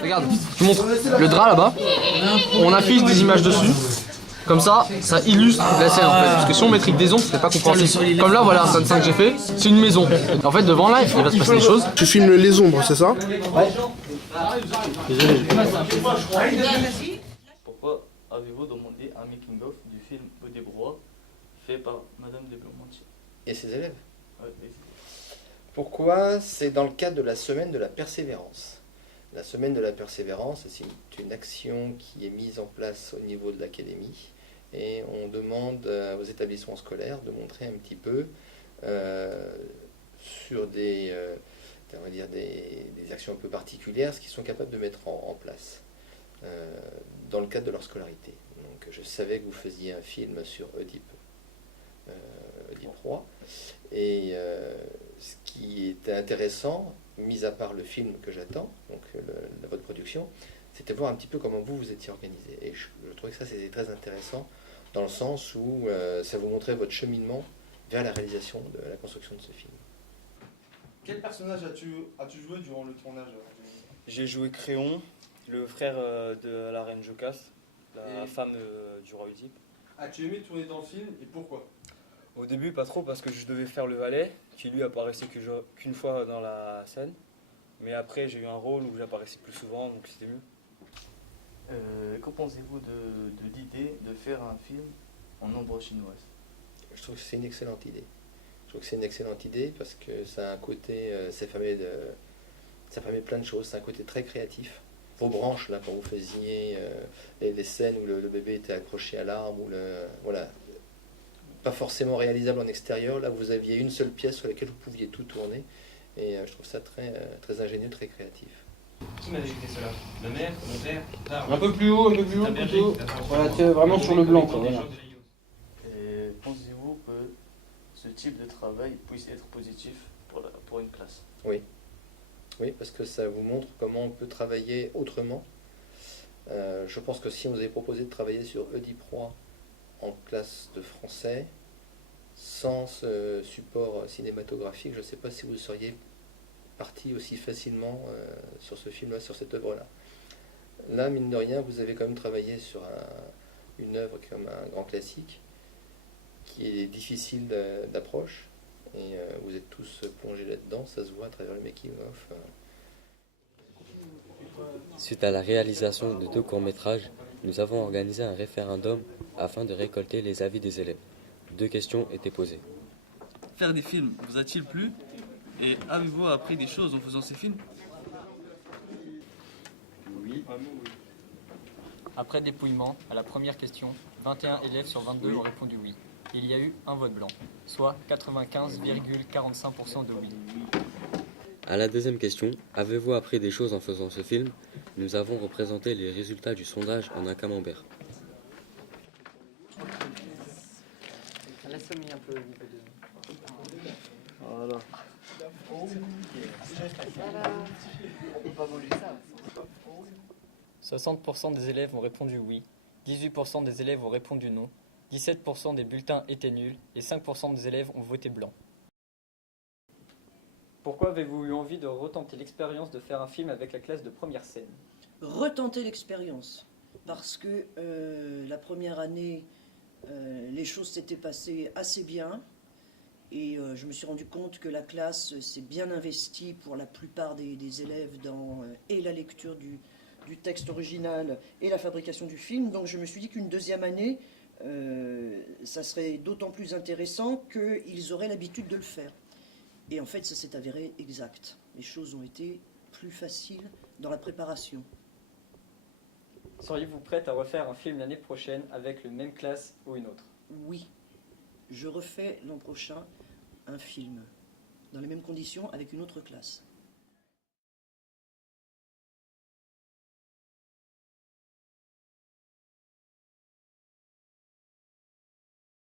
Regarde, je te montre le drap là-bas. On affiche des images dessus. Comme ça illustre la scène en fait. Parce que si on mettrait des ombres, c'est pas compréhensible. Comme là, voilà, un scène 5 que j'ai fait, c'est une maison. En fait, devant là, il va se passer des choses. Tu filmes les ombres, c'est ça? Ouais. Désolé. Pourquoi avez-vous demandé un making-of du film Eudébrois fait par Madame de Blancmantier Et ses élèves. Ouais, Pourquoi? C'est dans le cadre de la semaine de la persévérance. La semaine de la persévérance, c'est une action qui est mise en place au niveau de l'académie et on demande aux établissements scolaires de montrer un petit peu sur on va dire des actions un peu particulières ce qu'ils sont capables de mettre en place dans le cadre de leur scolarité. Donc je savais que vous faisiez un film sur Oedipe Roi et ce qui était intéressant, mis à part le film que j'attends, donc votre production, c'était voir un petit peu comment vous étiez organisé. Et je trouvais que ça c'était très intéressant dans le sens où ça vous montrait votre cheminement vers la réalisation de la construction de ce film. Quel personnage as-tu joué durant le tournage? J'ai joué Créon, le frère de la reine Jocaste, la femme du roi Oedipe. As-tu aimé tourner dans le film et pourquoi? Au début, pas trop, parce que je devais faire le valet, qui lui apparaissait qu'une fois dans la scène. Mais après, j'ai eu un rôle où j'apparaissais plus souvent, donc c'était mieux. Qu'en pensez-vous de l'idée de faire un film en ombre chinoise? Je trouve que c'est une excellente idée. Je trouve que c'est une excellente idée parce que ça a un côté, ça permet plein de choses, c'est un côté très créatif. Vos branches, là, quand vous faisiez les scènes où le bébé était accroché à l'arbre, voilà, pas forcément réalisable en extérieur, là vous aviez une seule pièce sur laquelle vous pouviez tout tourner, et je trouve ça très ingénieux, très créatif. Qui m'a dicté cela? Le maire, mon père? Un peu plus haut, plutôt. Voilà, tu es vraiment sur le blanc, quoi. Voilà. Et pensez-vous que ce type de travail puisse être positif pour une classe? Oui. Oui, parce que ça vous montre comment on peut travailler autrement. Je pense que si on vous avait proposé de travailler sur Oedipe Roi en classe de français, sans ce support cinématographique, je ne sais pas si vous seriez parti aussi facilement sur ce film-là, sur cette œuvre-là. Là, mine de rien, vous avez quand même travaillé sur une œuvre comme un grand classique, qui est difficile d'approche, et vous êtes tous plongés là-dedans, ça se voit à travers le making-of. Suite à la réalisation de 2 courts-métrages, nous avons organisé un référendum afin de récolter les avis des élèves. 2 questions étaient posées. Faire des films vous a-t-il plu? Et avez-vous appris des choses en faisant ces films? Oui. Après dépouillement, à la première question, 21 élèves sur 22 ont répondu oui. Il y a eu un vote blanc, soit 95,45% de oui. À la deuxième question, avez-vous appris des choses en faisant ce film? Nous avons représenté les résultats du sondage en un camembert. Laisse-moi un peu. Voilà. 60% des élèves ont répondu oui, 18% des élèves ont répondu non, 17% des bulletins étaient nuls et 5% des élèves ont voté blanc. Pourquoi avez-vous eu envie de retenter l'expérience de faire un film avec la classe de première scène? Retenter l'expérience, parce que la première année, les choses s'étaient passées assez bien, et je me suis rendu compte que la classe s'est bien investie pour la plupart des élèves dans et la lecture du texte original et la fabrication du film. Donc je me suis dit qu'une deuxième année, ça serait d'autant plus intéressant qu'ils auraient l'habitude de le faire. Et en fait, ça s'est avéré exact. Les choses ont été plus faciles dans la préparation. Seriez-vous prête à refaire un film l'année prochaine avec la même classe ou une autre? Oui, je refais l'an prochain un film, dans les mêmes conditions, avec une autre classe.